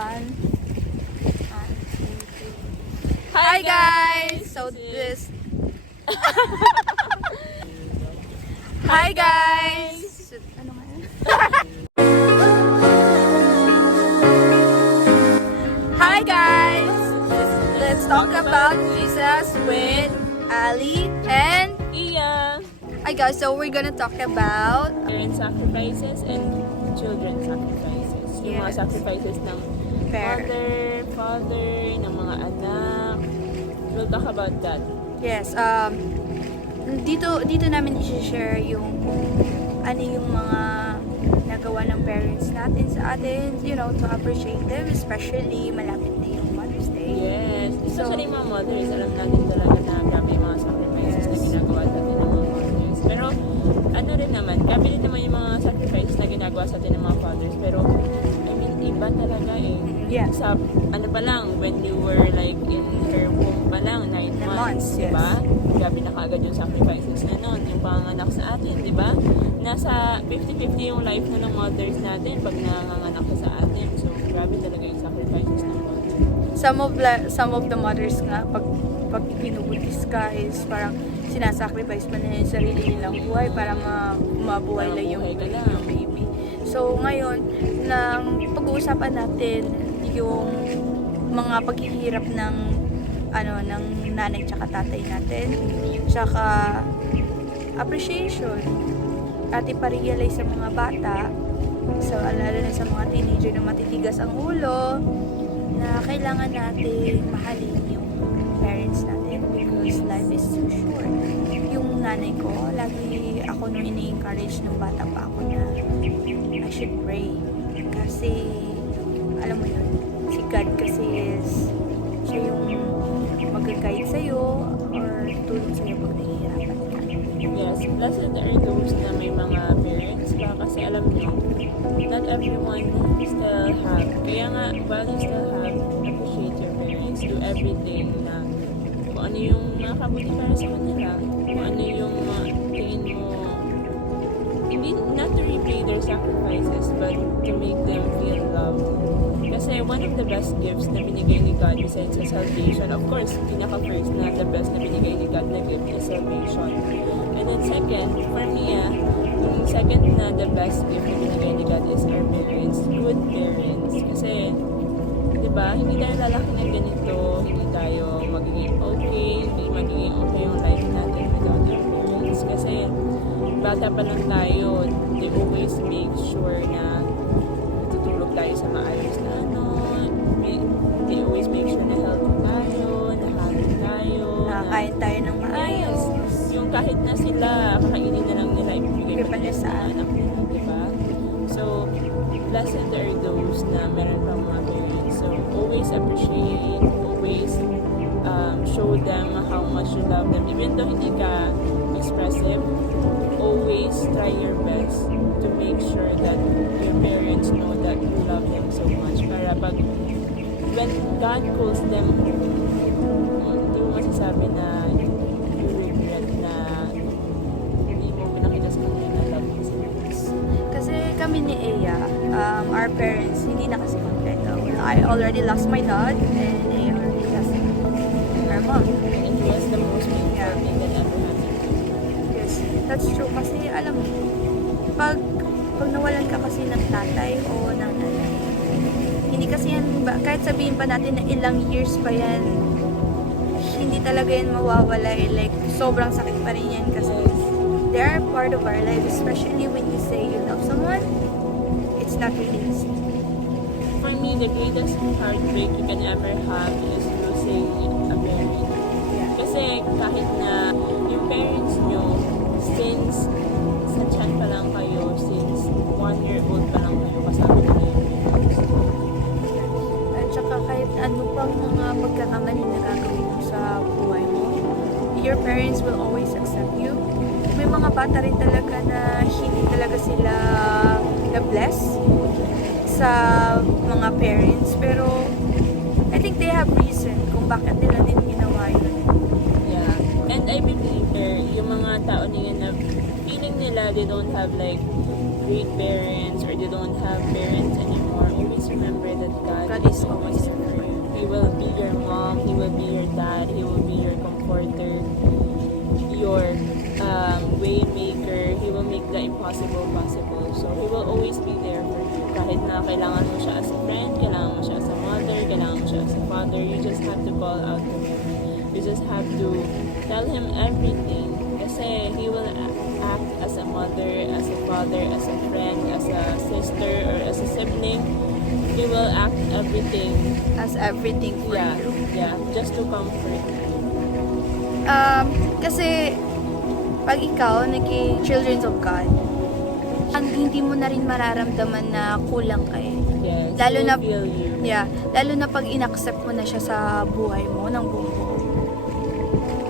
One, two, three. Hi guys! So this... Hi guys! Ano nga yun? Hi guys! Let's talk about Jesus with Ali and Iya. Hi guys, so we're gonna talk about Parent sacrifices and children sacrifices. Yung mga Yes. sacrifices ng mother, father, ng mga anak. We'll talk about that. Yes, dito namin i-share yung ano yung mga nagawa ng parents natin sa atin, you know, to appreciate them, especially malapit na yung Mother's Day. Yes. Especially mga mothers. Alam natin talaga na grabe yung mga sacrifices na ginagawa natin ng mga mothers. Pero ano rin naman, grabe rin naman yung mga sacrifices na ginagawa sa atin ng mga fathers. Pero I mean, iba talaga eh. Yeah. Sa ano pa lang, when you were like in her womb pa lang, 9 months, yes. diba? Grabe na kaagad yung sacrifices na nun, yung panganak sa atin, diba? Nasa 50-50 yung life na ng mothers natin pag nanganganak ka sa atin. So, grabe talaga yung sacrifices ng mothers. Some of the mothers nga, pag binubuntis ka is parang sinasacrifice mo na yung sarili nilang buhay para mabuhay lang yung baby. So, ngayon, nang pag-uusapan natin yung mga paghihirap ng ng nanay tsaka tatay natin, tsaka appreciation at iparealize sa mga bata, lalo na sa mga teenager na matitigas ang ulo, na kailangan natin mahalin yung parents natin because life is so short. Yung nanay ko, lagi ako nung ini-encourage nung bata pa ako na I should pray. Kasi, alam mo yun, si God kasi is, siya yung mag-guide sa'yo or tutulong sa'yo pag nahihirapan ka. Yes, blessed are those na may mga parents pa kasi alam nyo, not everyone still have. Kaya nga, while you still have, appreciate your parents. Do everything na kung ano yung makakabuti para sa kanila. Kung ano yung tingin mo, hindi, not to repay their sacrifices, but to make them feel loved. Kasi one of the best gifts na binigay ni God besides sa salvation, of course, pinaka-first na the best na binigay ni God na gift is salvation. And then second, for me, yung second na the best gift na binigay ni God is our parents, good parents. Kasi, di ba, hindi tayo lalaki ng ganito, hindi tayo magiging okay, hindi magiging okay yung life natin without our parents. Kasi, bata pa lang tayo, they always make sure na tutulog tayo sa maayos na they always make sure na healthy tayo, na happy tayo, Nakakain tayo ng maayos. yung kahit na sila, kakainin na lang nila, ibibigay pa nila sa anak nila, diba? So, blessed are those na meron pang mga parents. So, always appreciate, always show them how much you love them. Even though hindi ka expressive, always try your best to make sure that your parents know that you love them so much. Para pag when God calls them home, hindi mo masasabi na you regret na hindi mo pinakita sa kanila na love mo sila. Kasi kami ni Ea, our parents, hindi na kasi kompleto. I already lost my dad and Ea already lost her mom. And he was the most painful thing that ever happened to me. Yes, that's true. Kasi alam mo, pag nawalan ka kasi ng tatay o ng nanay, hindi kasi yan, kahit sabihin pa natin na ilang years pa yan, hindi talaga yan mawawala eh. Like, sobrang sakit pa rin yan kasi they are part of our life, especially when you say you love someone, it's not really easy. For me, the greatest heartbreak you can ever have is losing a parent. Yeah. Kasi kahit na yung parents nyo, since sa tiyan pa lang kayo, since 1 year old pa lang kayo, kasama nyo na yung parents. At saka kahit ano pang mga pagkakamali na gagawin mo sa buhay mo, your parents will always accept you. May mga bata rin talaga na hindi talaga sila na-bless sa mga parents, pero I think they have reason kung bakit nila din ginawa yun. Yeah. And I believe yung mga tao nila na feeling nila they don't have like great parents or they don't have parents anymore, always always remember that God God is is always always there for you. He will be your mom, He will be your dad, He will be your comforter, your way maker. He will make the impossible possible. So He will always be there for you. Kahit na kailangan mo siya as a friend, kailangan mo siya as a mother, kailangan mo siya as a father, you just have to call out to Him. You just have to tell Him everything. Kasi He will act as a mother, as a father, as a friend, as a sister, or as a sibling. He will act everything. As everything for Yeah, you. yeah, just to comfort you. Kasi pag ikaw naging children of God, hindi mo na rin mararamdaman na kulang ka eh. Yes, Lalo He na, will feel you. yeah, lalo na pag inaccept mo na siya sa buhay mo, ng buong buo.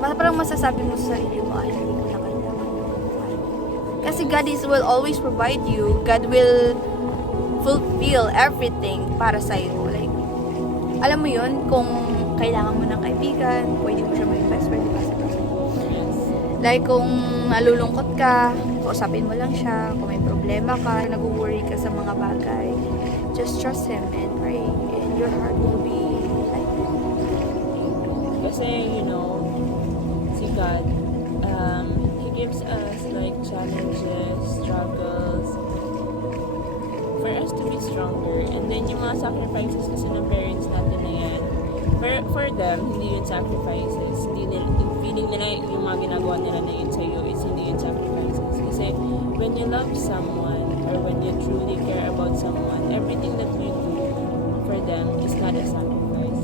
Parang masasabi mo sa sarili mo, ay, hindi ko na kailangan yung buhay. Kasi God will always provide you. God will fulfill everything para sa'yo. Like, alam mo yun, kung kailangan mo ng kaibigan, pwede mo siya maging best friend, di ba? Yes. Like, kung nalulungkot ka, kausapin mo lang siya. Kung may problema ka, nag-worry ka sa mga bagay, just trust Him and pray. And your heart will be like, Kasi, you know, si God, He gives us like challenges, struggles, for us to be stronger. And then yung mga sacrifices kasi ng parents natin na yan, for them, hindi yun sacrifices. Hindi nila, feeling nila yung mga ginagawa nila na yun sa'yo is hindi yun sacrifices. Kasi when you love someone, or when you truly care about someone, everything that you do for them is not a sacrifice.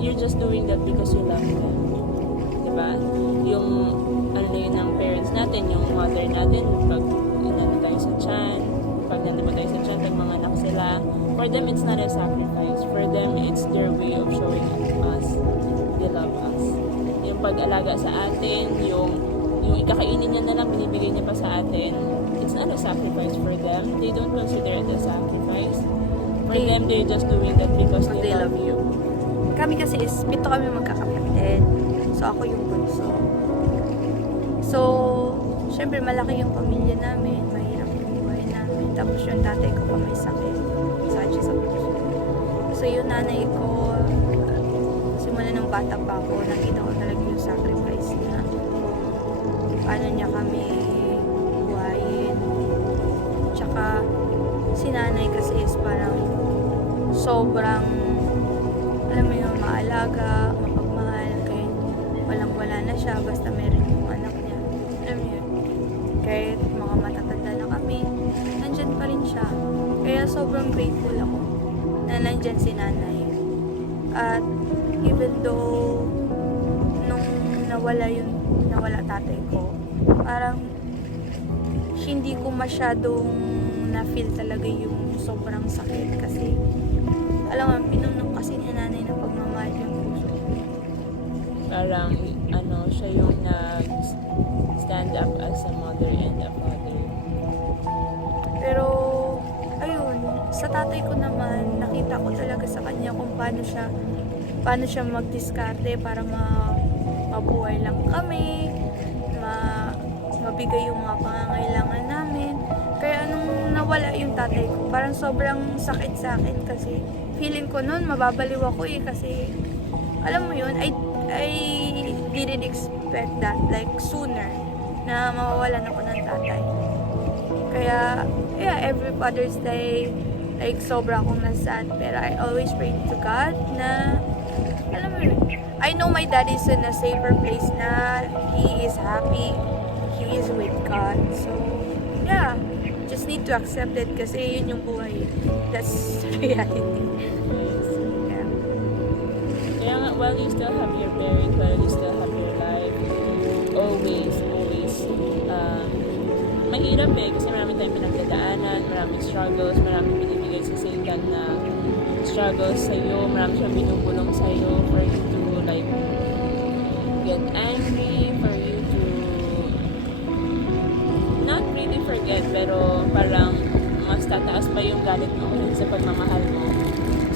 You're just doing that because you love them. Diba? Yung ano na yun ng parents natin, yung mother natin, pag nandun tayo sa tiyan, pag nandun tayo sa tiyan, pag mga anak sila, for them it's not a sacrifice. For them, it's their way of showing us they love us. Yung pag-alaga sa atin, yung ikakainin niya na lang, binibigay niya pa sa atin, it's not a sacrifice for them. They don't consider it a sacrifice. For them, they're just doing that because they love you. kami kasi is, pito kami magkakapatid. So, ako yung bunso. So, syempre, malaki yung pamilya namin. Mahirap yung buhay namin. Tapos yung tatay ko pa may sakit. Sakit siya sa puso. So, yung nanay ko, simula nung bata pa ako, nakita ko talaga yung sacrifice niya. Paano niya kami buhayin. Tsaka, si nanay kasi is parang sobrang, alam mo yung maalaga, mapagmahal, kahit walang-wala na siya, basta meron yung anak niya. Alam mo yun, kahit mga matatanda na kami, nandyan pa rin siya. Kaya sobrang grateful ako na nandyan si nanay. At even though nung nawala tatay ko, parang hindi ko masyadong na-feel talaga yung sobrang sakit kasi alam mo, pinunong kasi ni nanay na pagmamahal yung puso. Parang, siya yung nag-stand up as a mother and a father. Pero, ayun, sa tatay ko naman, nakita ko talaga sa kanya kung paano siya magdiskarte para mabuhay lang kami, mabigay yung mga pangangailangan namin. Kaya nung nawala yung tatay ko, parang sobrang sakit sa akin kasi feeling ko noon mababaliw ako kasi alam mo yun, I didn't expect that like sooner na mawawalan ako ng tatay. Kaya yeah, every Father's Day like sobra akong nasad, pero I always pray to God na alam mo yun, I know my dad is in a safer place na he is happy, he is with God. So yeah, just need to accept it kasi yun yung buhay. That's reality. Yeah. Kaya nga, while you still have your parents, while you still have your life, always, mahirap kasi marami tayong pinagdadaanan, maraming struggles, maraming binibigay sa Satan na struggles sa'yo, marami siyang binubulong sa'yo for you to like get angry, for you to not really forget, pero parang mas tataas pa yung galit mo sa pagmamahal mo.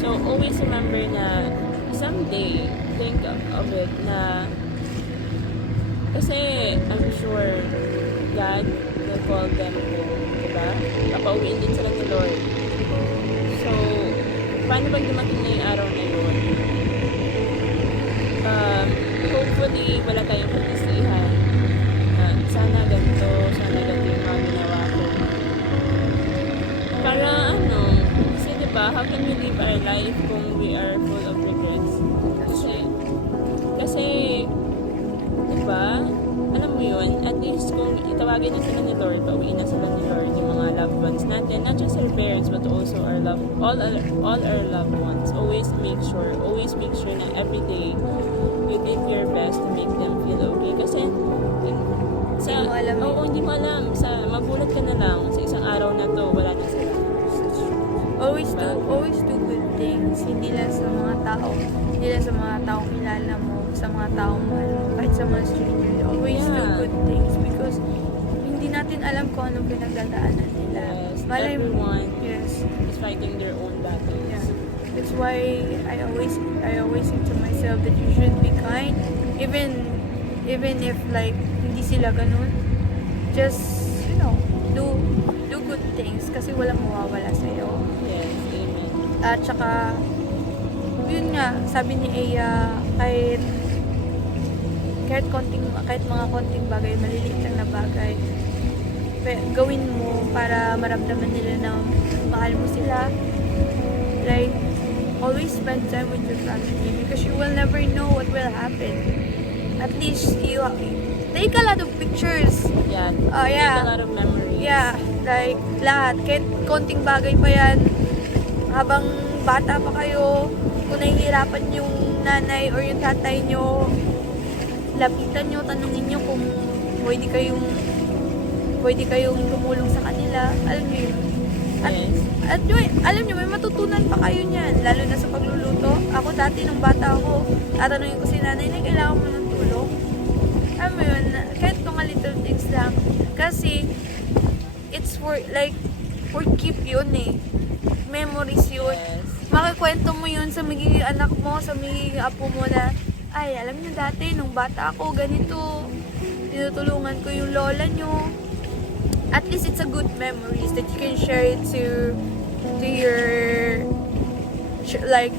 So, always remember na someday, think of it na kasi I'm sure God will call them home, diba? Papauwiin din sila ni Lord. So, paano pag dumating na yung araw na yun, hopefully wala tayong pagsisihan. Sana ganito, sana ganito yung mga ginawa ko. Para ano, kasi diba, how can we live our life kung we are full of regrets? Kasi diba, alam mo yun, at least kung itawagin na sila ni Lord, pauwiin na sila ni Lord, yung mga loved ones natin, not just our parents, but also all our loved ones. Always make sure na every day, you did your best to make them feel okay. Kasi, Hindi mo alam yun. hindi mo alam. Magulat ka na lang, sa isang araw na to, wala na sila. Always do good things. Hindi lang sa mga tao. Hindi lang sa mga taong kilala mo, sa mga taong mahal mo, kahit sa mga strangers. Always do Yeah. good things because hindi natin alam kung anong pinagdadaanan nila. Yes, Malay mo. everyone Yes. is fighting their own battles. Yeah. That's why I always say to myself that you should be kind, even if like hindi sila ganun. Just do good things kasi walang mawawala sa iyo. Yes, amen. At saka yun nga, sabi ni Aya, kahit mga konting bagay, maliliit lang na bagay, gawin mo para maramdaman nila na mahal mo sila. Like, always spend time with your family because you will never know what will happen. At least, you take a lot of pictures. Yeah, Yeah. make a lot of memories. Yeah, like, lahat. Kahit konting bagay pa yan, habang bata pa kayo, kung nahihirapan yung nanay or yung tatay nyo, lapitan nyo, tanungin nyo kung pwede kayong tumulong sa kanila. Alam nyo yun. Yes. At alam nyo, may matutunan pa kayo niyan. Lalo na sa pagluluto. Ako dati, nung bata ako, tatanungin ko si nanay na kailangan mo ng tulong. Alam mo yun, kahit mga little things lang. Kasi, it's for keep yun eh. Memories yun. Yes. Makikwento mo yun sa magiging anak mo, sa magiging apo mo na, ay, alam niyo dati, nung bata ako, ganito, tinutulungan ko yung lola nyo. At least it's a good memories that you can share it to your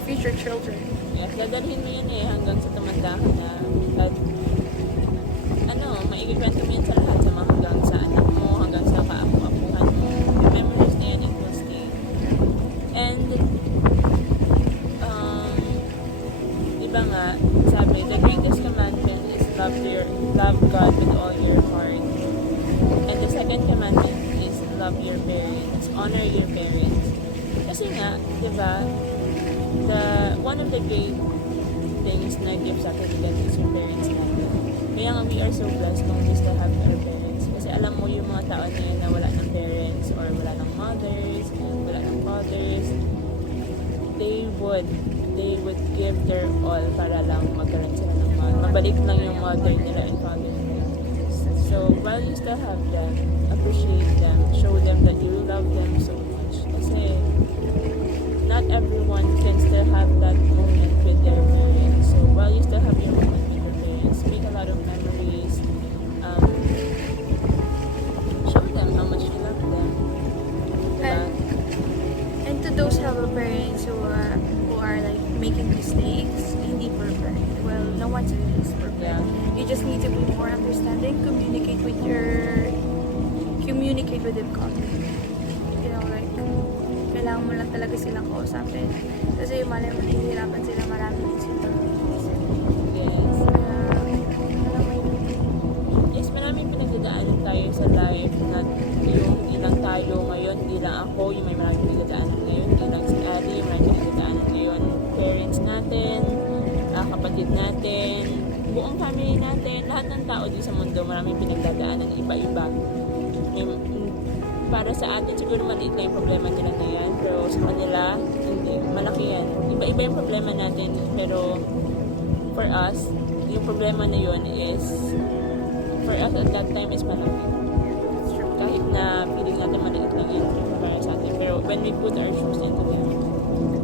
future children. Yes, dadalhin mo yun hanggang sa tumanda ka na. At maikikwento mo yun sa lahat, hanggang sa anak mo, hanggang sa kaapu-apuhan mo. Yung memories na yan, it will stay. And, diba nga, sabi, the greatest commandment is love God with all your heart. And the second commandment is love your parents, honor your parents. Kasi nga, diba, one of the great things na gift sa atin is your parents natin. Kaya nga, we are so blessed kung we still have our parents. Kasi alam mo yung mga tao na yun na wala ng parents or wala ng mothers, wala ng fathers, they would give their all para lang magkaroon sila ng mabalik lang yung mother nila and father nila. So, while you still have them, appreciate them, show them that you love them so much. Kasi, not everyone can still have that moment with their parents. So, while you still have your moment with your parents, make a lot of memories. Show them how much you love them. Diba? And to those who have parents who are like making mistakes, hindi perfect. Well, no one's really perfect. Yeah. You just need to be more understanding, communicate with them calmly. You know, like, kailangan mo lang talaga silang kausapin. Kasi malay mo nahihirapan sila, marami din silang isip. Yes. Kaya, alam mo yun. Yes, maraming pinagdadaanan tayo sa life. Not yung ilang tayo ngayon, hindi lang ako, yung may maraming pinagdadaanan ngayon, hindi lang si Adi, yung maraming pinagdadaanan ngayon. Parents natin, kapatid natin, buong family natin, lahat ng tao din sa mundo, maraming pinagdadaanan, iba-iba. Para sa atin, siguro maliit na yung problema nila na yan, pero sa kanila, hindi, malaki yan. Iba-iba yung problema natin, pero for us, yung problema na yun is, for us at that time is malaki. Kahit na feeling natin maliit lang yun para sa atin, pero when we put our shoes into them,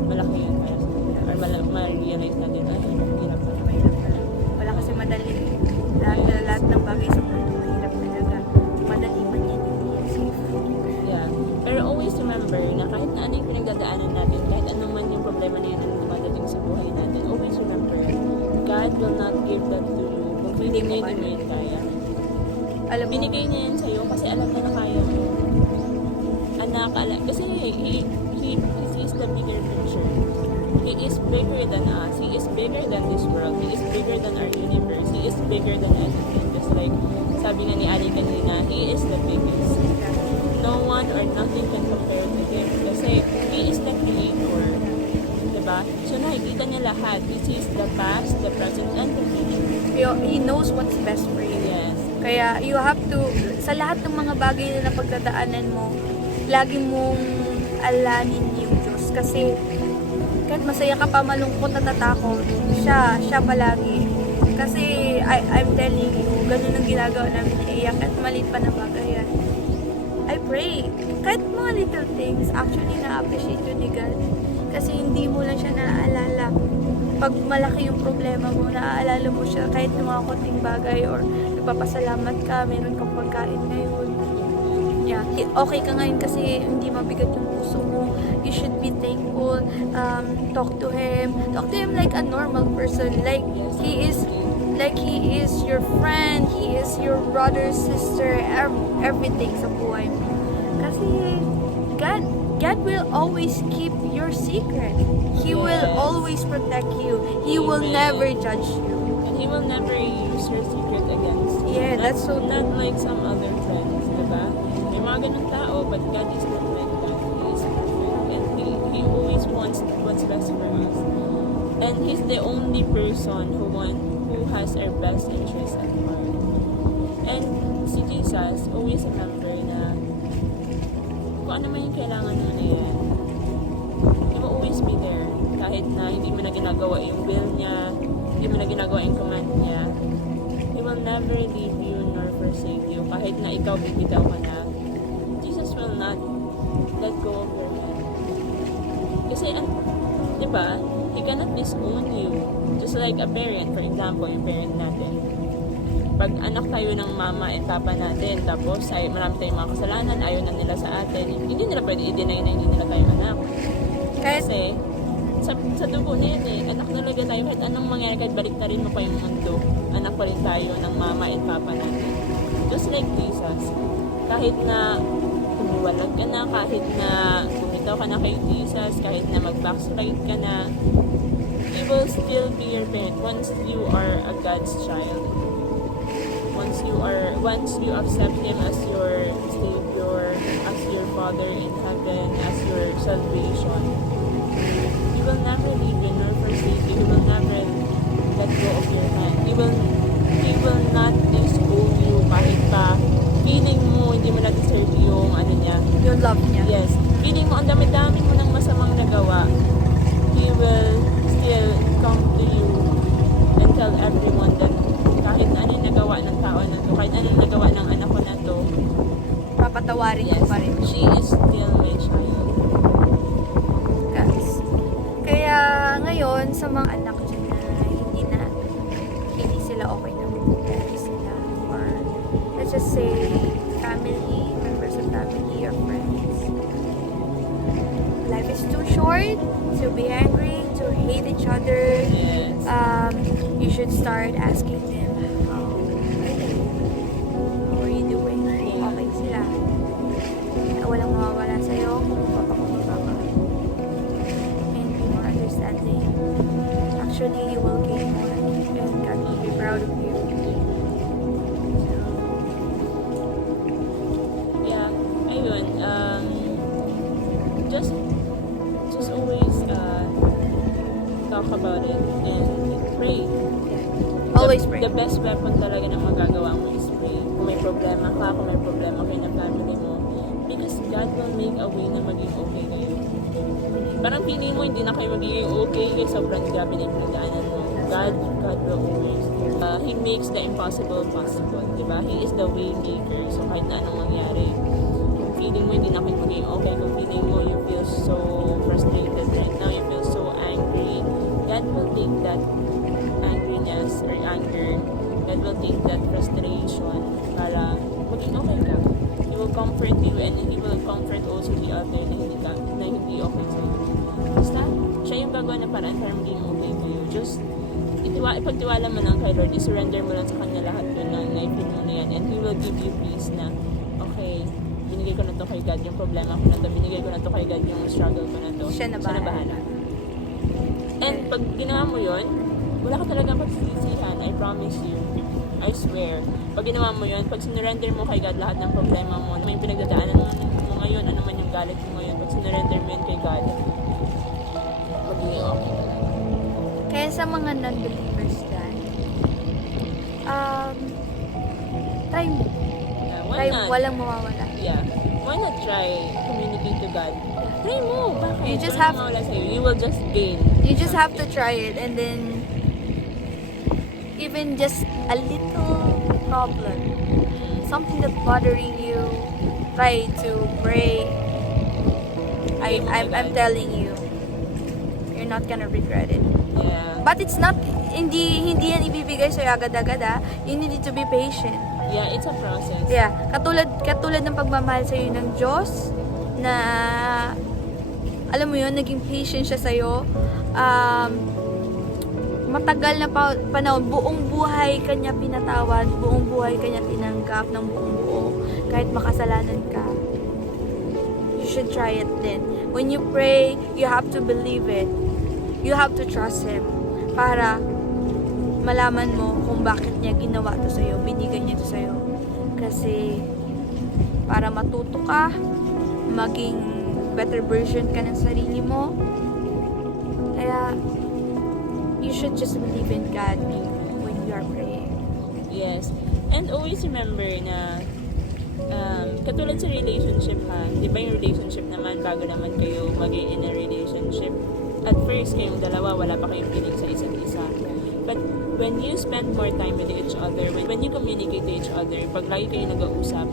malaki yun para sa atin. Or ma-realize natin, ay, hirap na. Mahirap talaga. Wala kasi madali. Lahat ng bagay sa mundo, mahirap talaga. Madali man yan, hindi yan safe. Yeah. Pero always remember na kahit na ano yung pinagdadaanan natin, kahit anong man yung problema hindi mo Hindi mo kaya. yun kaya. Alam mo, Binigay niya yan sa'yo kasi alam niya na kaya mo. Anak, kasi he is the bigger picture. He is bigger than us. He is bigger than this world. He is bigger than our universe. He is bigger than anything. Just like sabi nga ni Ali kanina, he is the biggest. No one or nothing can compare to him. Kasi he is the creator. Diba? So nakikita niya lahat. He sees the past, the present, and the future. he knows what's best for you. Yes. Kaya you have to, sa lahat ng mga bagay na pagdadaanan mo, lagi mong alanin yung Diyos. Kasi kahit masaya ka pa, malungkot at tatakot, siya palagi. Kasi I'm telling you, ganun ang ginagawa namin ni Iya, kahit maliit pa na bagay yan. I pray. Kahit mga little things, actually na-appreciate yun ni God. Kasi hindi mo lang siya naaalala. Pag malaki yung problema mo, naaalala mo siya kahit yung mga konting bagay or nagpapasalamat ka, meron kang pagkain ngayon. Yeah, okay ka ngayon kasi hindi mabigat yung puso mo. You should be thankful. Talk to him. Talk to him like a normal person. Like he is your friend. He is your brother, sister, everything sa buhay mo. Kasi God will always keep your secret. He will always protect you. He will Amen. never judge you. And he will never use your secret against you. Yeah, that's so Not true. like some other friends, diba? May mga ganun tao, but God is not like that. He is perfect. And he always wants what's best for us. And He's the only person who has our best interest at heart. And si Jesus, always remember na kung ano man yung kailangan mo na yan, He will always be there. Kahit na hindi mo na ginagawa yung will niya, hindi mo na ginagawa yung command niya, He will never leave you nor forsake you. Kahit na ikaw bibitaw ka na, Jesus will not let go of your hand. Kasi, di ba, He cannot disown you. Just like a parent, for example, yung parent natin. Pag anak tayo ng mama at papa natin, tapos ay marami tayong mga kasalanan, ayaw na nila sa atin, hindi nila pwede i-deny na hindi nila tayo anak. Kasi, sa dugo na yun eh, anak talaga tayo, kahit anong mangyari, kahit balik na rin mo pa yung mundo, anak pa rin tayo ng mama at papa natin. Just like Jesus, kahit na tumuwalag ka na, kahit na bumitaw ka na kay Jesus, kahit na mag-backslide ka na, He will still be your parent once you are a God's child. Once you accept Him as your Savior, as your Father in heaven, as your salvation, He will never leave you nor forsake you. He will never let go of your hand. He will not disown you kahit pa feeling mo hindi mo na-deserve yung ano niya. Yung love niya. Yes. Feeling mo ang dami-dami mo ng masamang nagawa. He will still come to you and tell everyone that kahit ano yung nagawa ng tao na to, kahit ano yung nagawa ng anak ko na to, Papatawarin yes, mo pa rin. she is still my child. Guys. Kaya ngayon, sa mga anak dyan na hindi sila okay na magpapalagi sila, or let's just say family, members of family or friends. Life is too short to be angry, to hate each other. Yes. You should start asking them, how are you doing? Okay sila. Walang mawawala sa'yo kung magpapakumbaba ka. And be more understanding. Actually, you will gain more. And God will be proud of you. Yeah, ayun, just always talk about it and pray. Always pray. The best weapon talaga na magagawa mo is pray. Kung may problema ka, kung may problema kayo ng family mo, because God will make a way na maging okay kayo. Parang feeling mo hindi na kayo magiging okay kasi sobrang grabe na yung pinagdaanan mo. God will always. He makes the impossible possible, di ba? He is the way maker. So kahit na anong mangyari, kung feeling mo hindi na kayo magiging okay, kung feeling mo you feel so frustrated right now, you feel so angry, God will take that angriness or anger, God will take that frustration para maging okay ka. He will comfort you and He will comfort also the other na hindi okay sa'yo. Basta, siya yung gagawa na paraan para maging okay kayo. just ipagtiwala mo lang kay Lord, i-surrender mo lang sa Kanya lahat yun na naipin mo na yan, and He will give you peace na, okay, binigay ko na to kay God, yung problema ko na to, binigay ko na to kay God, yung struggle ko na to. Siya na bahala. And pag ginawa mo yun, wala ka talaga pagsisisihan, I promise you. I swear. Pag ginawa mo yun, pag sinurrender mo kay God lahat ng problema mo, ano man yung pinagdadaanan mo ngayon, ano man yung galit mo ngayon, pag sinurrender mo yun kay God, magiging okay ka lang. Kaya sa mga non-believers dyan, try mo. Yeah, why Try mo, not? walang mawawala. Yeah. Why not try communicate to God? Try mo. Bakit? You just Walang have- mawala sa'yo. You will just gain. You just have to something. try it, and then even just a little problem, something that's bothering you, try to pray. I'm telling you, you're not gonna regret it. Yeah. But it's not, hindi yan ibibigay sa'yo agad-agad ah. You need to be patient. Yeah, it's a process. Yeah, katulad ng pagmamahal sa'yo ng Diyos, na alam mo yun, naging patient siya sa'yo. Matagal na panahon, buong buhay kanya pinatawad, buong buhay kanya tinanggap ng buong buo, kahit makasalanan ka. You should try it then. When you pray, you have to believe it. You have to trust Him para malaman mo kung bakit niya ginawa to sa'yo, binigay niya to sa'yo. Kasi para matuto ka, maging better version ka ng sarili mo. Kaya you should just believe in God when you are praying. Yes. And always remember na katulad sa relationship ha, di ba yung relationship naman, bago naman kayo maging in a relationship, at first kayong dalawa, wala pa kayong feeling sa isa't isa. But when you spend more time with each other, when you communicate to each other, pag lagi kayo nag-uusap,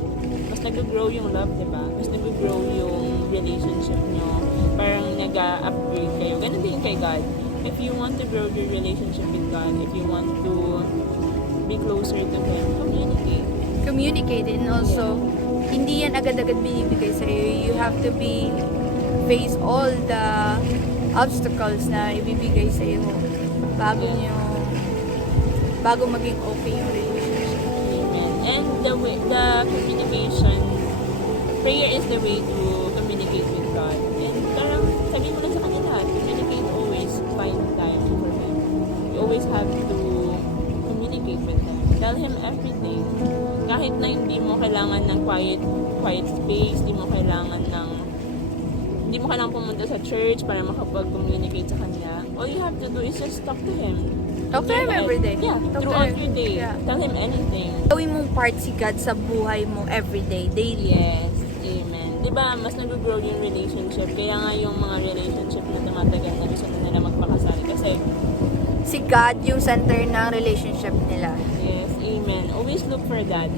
mas nag-grow yung love, di ba? Mas nag-grow yung relationship nyo. Parang nag-upgrade kayo. Ganun din kay God. If you want to grow your relationship with God, if you want to be closer to Him, communicate. Communicate, and also, hindi yan agad-agad binibigay sa'yo. You have to face all the obstacles na ibibigay sa'yo bago maging okay yung relationship. Amen. And the communication, prayer is the way to communicate with God. And parang sabi mo lang sa kanya lahat, communicate always, find time for Him. You always have to communicate with Him. Tell Him everything. Kahit na hindi mo kailangan ng quiet space, hindi mo kailangan pumunta sa church para makapag-communicate sa kanya. All you have to do is just talk to Him. Talk to Him every day. Yeah, Talk to throughout Him. your day. Yeah. Tell Him anything. Gawin mong part si God sa buhay mo everyday, daily. Yes, amen. Diba, mas nag-grow yung relationship. Kaya nga yung mga relationship na tumatagal na gusto na nila magpakasal. Kasi, Si God yung center ng relationship nila. yes, amen. Always look for that.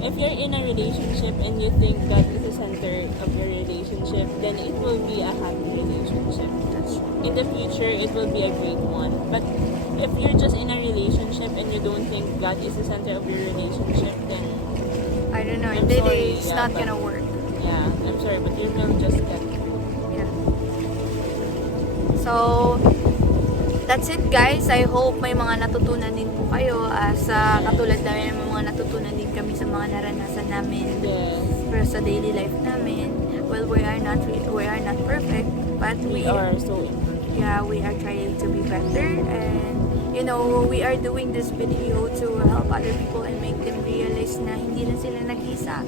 If you're in a relationship and you think God is the center of your relationship, then it will be a happy relationship. That's true. In the future, it will be a great one. But if you're just in a relationship and you don't think God is the center of your relationship, then I don't know, I'm hindi, sorry, it's yeah, not but- gonna work. yeah, I'm sorry, but you will just get Yeah. So, that's it guys. I hope may mga natutunan din po kayo as katulad namin may mga natutunan din kami sa mga naranasan namin yes. pero sa daily life namin. Well, we are not perfect, but We are so imperfect. yeah, we are trying to be better, and you know, we are doing this video to help other people and make them realize na hindi na sila nag-isa.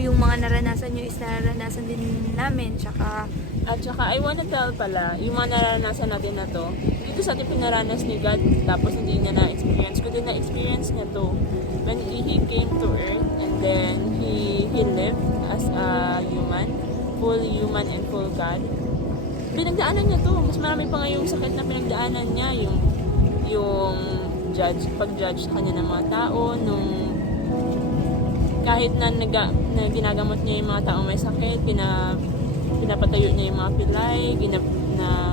Yung mga naranasan nyo is naranasan din namin, tsaka At saka, I wanna tell pala, yung mga naranasan natin na to, dito sa ating pinaranas ni God, tapos hindi niya na-experience ko din na-experience niya to. When He came to earth, and then He lived as a human, full human and full God. Pinagdaanan niya to. Mas marami pa nga yung sakit na pinagdaanan niya, yung pag-judge sa kanya ng mga tao, nung kahit na ginagamot niya yung mga tao may sakit, pinapatayo niya yung mga pilay,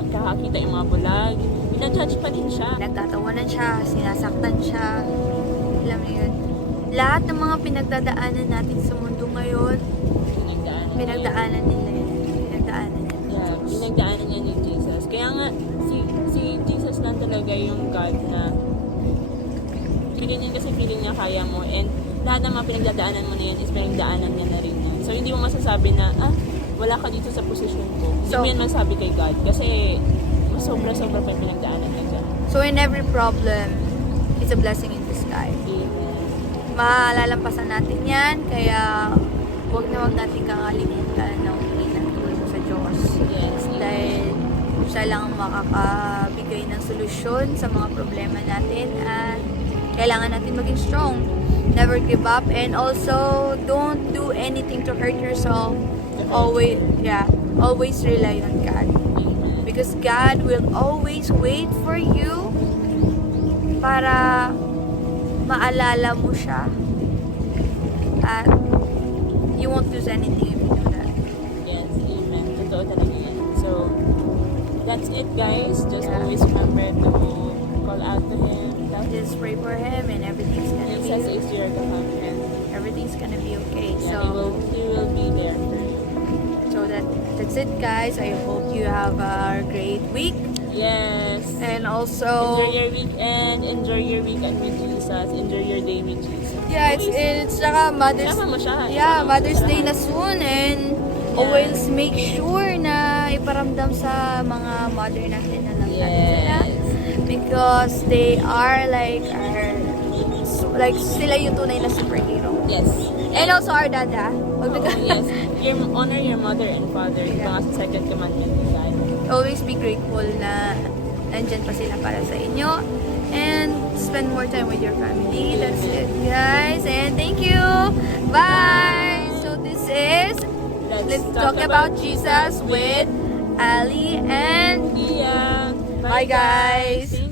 nakakakita yung mga bulag, pinajudge pa din siya. nagtatawanan siya, sinasaktan siya. Alam mo yun. Lahat ng mga pinagdadaanan natin sa mundo ngayon, pinagdaanan nila yun. Pinagdaanan nila. Yeah, pinagdaanan niya ni Jesus. Kaya nga, si talaga yung God na feeling niya kaya mo, and lahat ng mga pinagdadaanan mo na yan is pinagdaanan niya na rin yan. So hindi mo masasabi na, wala ka dito sa posisyon ko. Hindi So- mo yan masabi kay God kasi sobra-sobra pa yung pinagdaanan niya dyan. So in every problem, it's a blessing in disguise. Amen. Malalampasan natin yan, kaya huwag na huwag natin kakalimutan na humingi ng tulong sa Diyos. Yes. Dahil siya lang ang makakabigay ng solusyon sa mga problema natin, at kailangan natin maging strong. Never give up, and also don't do anything to hurt yourself. Always rely on God, Amen. because God will always wait for you para maalala mo siya, at you won't lose anything if you do that. Yes, amen. Totoo talaga yan. So, that's it guys. Just Yeah. always remember to call out to Him. Just pray for him, and everything's gonna Jesus be is your God, and everything's gonna be okay. yeah, So He will be there for you. that's it, guys. I hope you have a great week, Yes. and also Enjoy your weekend. Enjoy your weekend with Jesus. Enjoy your day with Jesus. yeah, it's saka Mother's Sama mo siya. yeah, Sama mo Mother's siya Day na lahat. soon, and Yeah. always make sure na iparamdam sa mga mother natin na lang natin sila, Yes. because they are like sila yung tunay na superhero. Yes. And also our dada. Oh, yes. Honor your mother and father. Ito nga sa second commandment ni God. Always be grateful na nandyan pa sila para sa inyo, and spend more time with your family. That's it, guys, and thank you. Bye. So this is Let's Talk About Jesus with Ali and Yeah. Bye, guys. See